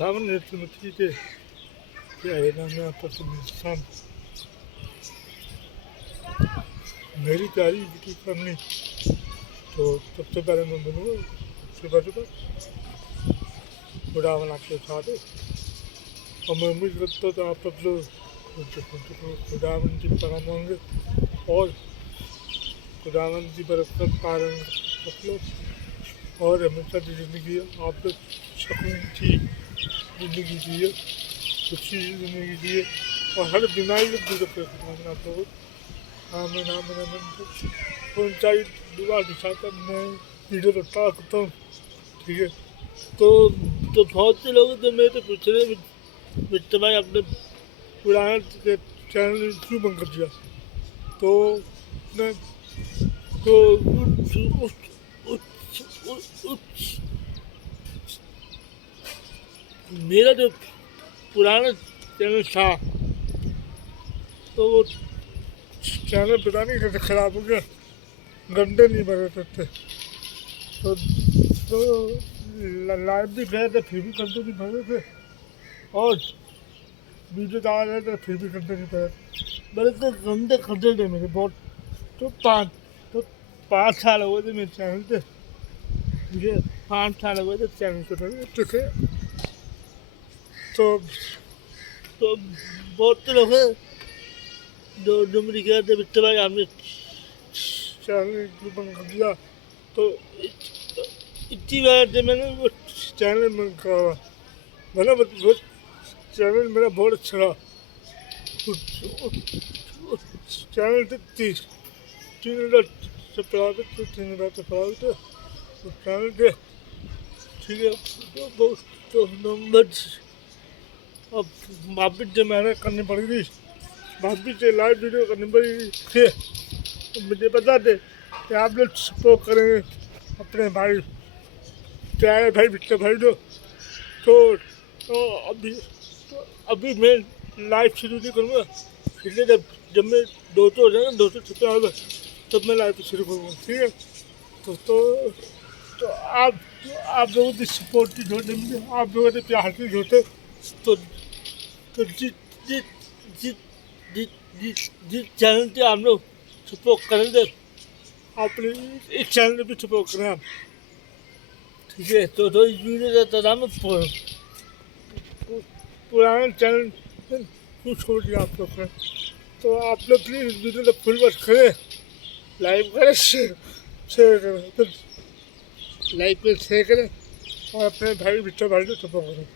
रावण नेत्रमती के नाम है आपका इंसान मेरी प्यारी बेटी फैमिली। तो सबसे पहले मैं बोलूँगा सुबह सुबह रावण आपके साथ है और मैं उम्मीद करता हूँ तो आप सब लोग खुदावन की परम होंगे और खुदावन की बरकत पा रहे हैं सब लोग और हमेशा की ज़िंदगी आप लोग सुकून की ज़िंदगी जिए, खुशी की ज़िंदगी जिए और हर बीमारी से दूर रखे आप लोग। आमीन आमीन आमीन। ऊंचाई दुआ दिखाता मैं वीडियो रखता करता हूँ, ठीक है। तो बहुत से लोग तो मेरे से पूछ रहे मिस्टर भाई आपने पुराना चैनल क्यों बंद कर दिया। तो मैं तो मेरा जो पुराना चैनल था तो वो चैनल पता नहीं कैसे ख़राब हो गया, गंदे नहीं भरे थे तो लाइव भी गए थे फिर भी गंदे नहीं भरे थे और वीडियो डाल रहे थे फिर भी गंदे नहीं भरे बड़े तो गंदे खड्डे थे मेरे बहुत। तो 5 साल हो गए थे मेरे चैनल पे, ठीक है। 5 साल हो गए थे चैनल को ठीक है। तो बहुत से लोग हैं जो मुझे कह रहे थे भाई आपने चैनल बंद कर दिया। तो इतनी बार जब मैंने वो चैनल बंद करा मैंने वो चैनल मेरा बहुत अच्छा रहा। चैनल थे 3,000 सब्सक्राइबर थे, 3,000 सब्सक्राइबर थे उस चैनल के, ठीक है। तो नंबर अब वापिस से मेहनत करनी पड़ी थी, वापिस से लाइव वीडियो करनी पड़ी थी। तो मुझे पता थे कि आप लोग सपोर्ट करेंगे अपने भाई प्यारे भाई बिट्टे भाई को। तो अभी मैं लाइव शुरू नहीं करूँगा, ठीक है। जब मैं 200 हो जाएगा 200 सब्सक्राइबर तब मैं लाइव शुरू करूँगा, ठीक है। तो आप लोगों की सपोर्ट की जरूरत है मुझे, आप लोगों के प्यार की जरूरत है। तो जिस चैनल से आप लोग सपोर्ट करेंगे आप इस चैनल पे भी सपोर्ट करें आप, ठीक है। तो इस वीडियो का नाम पुराना चैनल क्यों छोड़ दिया आप लोग ने। तो आप लोग प्लीज़ इस वीडियो को फुल वॉच करें, लाइक करें, शेयर करें, लाइक करें, शेयर करें और अपने भाई बिट्टे भाई को सपोर्ट करें।